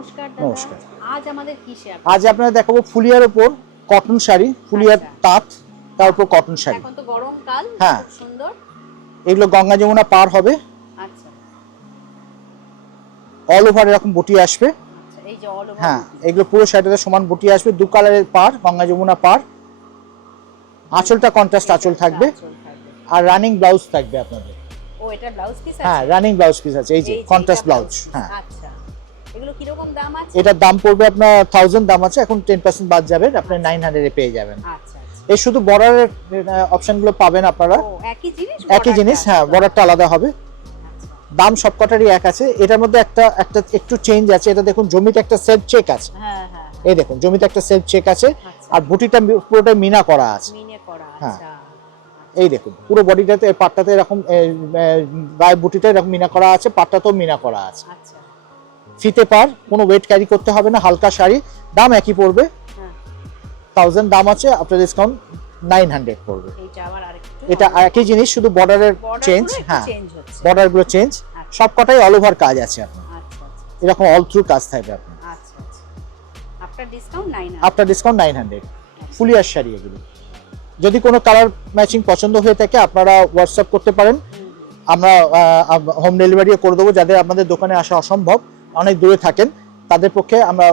নমস্কার দাদা। নমস্কার। আজ আমাদের কি শেয়ার? আজ আপনাদের দেখাবো ফুলিয়ার উপর কটন শাড়ি, ফুলিয়ার তাঁত, তার উপর কটন শাড়ি। এখন তো গরমকাল, হ্যাঁ, খুব সুন্দর। এগুলো গঙ্গা যমুনা পার হবে। আচ্ছা অল ওভার এরকম বুটি আসবে। আচ্ছা, এই যে অল ওভার। হ্যাঁ, এগুলো পুরো শাড়িটাতে সমান বুটি আসবে, দু কালারের পার, গঙ্গা যমুনা পার। আঁচলটা কন্ট্রাস্ট আঁচল থাকবে, আর রানিং ব্লাউজ থাকবে আপনাদের। ও, এটা ব্লাউজ পিস আছে? হ্যাঁ, রানিং ব্লাউজ পিস আছে, এই যে কন্ট্রাস্ট ব্লাউজ। হ্যাঁ, আচ্ছা, এগুলো কি রকম দাম আছে? এটার দাম পড়বে আপনার 1000 দাম আছে, এখন 10% বাদ যাবে, আপনি 900 এ পেয়ে যাবেন। আচ্ছা আচ্ছা, এই শুধু বর্ডারের অপশনগুলো পাবেন আপনারা। ও একই জিনিস, একই জিনিস, হ্যাঁ, বর্ডারটা আলাদা হবে। আচ্ছা দাম সবকটারই এক আছে। এটার মধ্যে একটা একটু চেঞ্জ আছে। এটা দেখুন জমিতে একটা সেলফ চেক আছে। হ্যাঁ হ্যাঁ, এই দেখুন জমিতে একটা সেলফ চেক আছে, আচ্ছা, আর বুটিটা পুরোটাই মিনা করা আছে। মিনে করা। হ্যাঁ। আচ্ছা, এই দেখুন পুরো বডিটাতে, পাটটাতে এরকম গায়ে বুটিটা এরকম মিনা করা আছে, পাটটাতেও মিনা করা আছে। আচ্ছা ফিতে পার, কোনো ওয়েট ক্যারি করতে হবে না, হালকা শাড়ি। দাম একই পড়বে, হ্যাঁ। 1000 দাম আছে, আপনার ডিসকাউন্ট 900 পড়বে। এইটা আবার আরেকটু, এটা একই জিনিস, শুধু বর্ডারের চেঞ্জ। হ্যাঁ, চেঞ্জ হচ্ছে। বর্ডারগুলো চেঞ্জ, সবকটাই অল ওভার কাজ আছে আপনার। আচ্ছা আচ্ছা এরকম অল থ্রু কাজ থাকবে আপনার। আচ্ছা আচ্ছা, আপনার ডিসকাউন্ট 900। আপনার ডিসকাউন্ট 900। ফুলিয়ার শাড়ি এগুলো। যদি কোনো কালার ম্যাচিং পছন্দ হয়ে থাকে আপনারা হোয়াটসঅ্যাপ করতে পারেন, আমরা হোম ডেলিভারিও করে দেবো। যাদের আপনাদের দোকানে আসা অসম্ভব, অনেক দূরে থাকেন, তাদের পক্ষে আমরা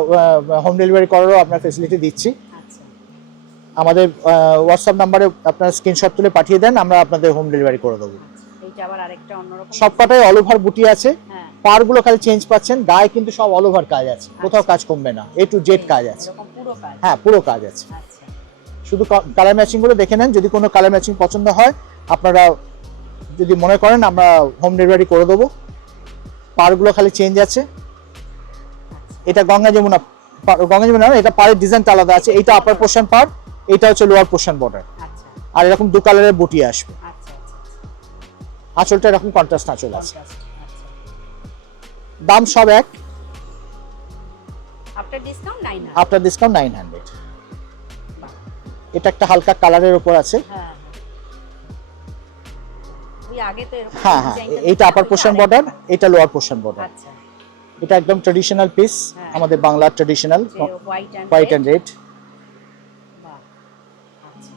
হোম ডেলিভারি করারও আপনার ফেসিলিটি দিচ্ছি। আচ্ছা, আমাদের হোয়াটসঅ্যাপ নাম্বারে আপনার স্ক্রিনশট তুলে পাঠিয়ে দেন, আমরা আপনাদের হোম ডেলিভারি করে দেবো। এইটা আবার আরেকটা অন্যরকম। সবকটাই অল ওভার বুটি আছে, হ্যাঁ, পারগুলো খালি চেঞ্জ পাচ্ছেন, গায়ে কিন্তু সব অল ওভার কাজ আছে, কোথাও কাজ কমবে না, A to Z কাজ আছে। এরকম পুরো কাজ। হ্যাঁ, পুরো কাজ আছে। আচ্ছা, শুধু কালার ম্যাচিং গুলো দেখে নেন, যদি কোনো কালার ম্যাচিং পছন্দ হয় আপনারা যদি মনে করেন আমরা হোম ডেলিভারি করে দেবো। পারগুলো খালি চেঞ্জ আছে। এটা গঙ্গা যমুনা এটা পাড়ের ডিজাইনটা আলাদা আছে। এইটা আপার পোর্শন পার, এটা হচ্ছে লোয়ার পোর্শন বর্ডার, আচ্ছা আর এরকম দু কালারের বুটি আসবে। আচ্ছা আঁচলটা এরকম কন্ট্রাস্ট আঁচল আছে। আচ্ছা, দাম সব এক, আপনার ডিসকাউন্ট 900। আপনার ডিসকাউন্ট 900। এটা একটা হালকা কালারের উপর আছে। হ্যাঁ, ওই আগে তো এরকম হ্যাঁ হ্যাঁ, এইটা আপার পোর্শন বর্ডার, এটা লোয়ার পোর্শন বর্ডার। আচ্ছা, এটা একদম ট্রেডিশনাল পিস, আমাদের বাংলার ট্রেডিশনাল, হোয়াইট এন্ড রেড। আচ্ছা,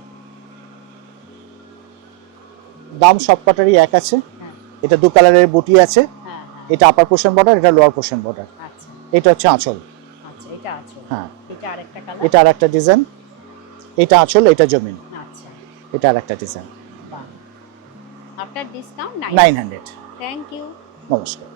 দাম সবকটারই এক আছে। হ্যাঁ এটা দু কালারের বুটি আছে। হ্যাঁ, এটা আপার পোর্শন বর্ডার, এটা লোয়ার পোর্শন বর্ডার। আচ্ছা এটা হচ্ছে আঁচল। আচ্ছা, এটা আছে। হ্যাঁ, এটা আরেকটা কালার। এটা আরেকটা ডিজাইন। এটা আঁচল, এটা জমিন। আচ্ছা, এটা আরেকটা ডিজাইন। বাহ, আপনার ডিসকাউন্ট 900। Thank you. নমস্কার।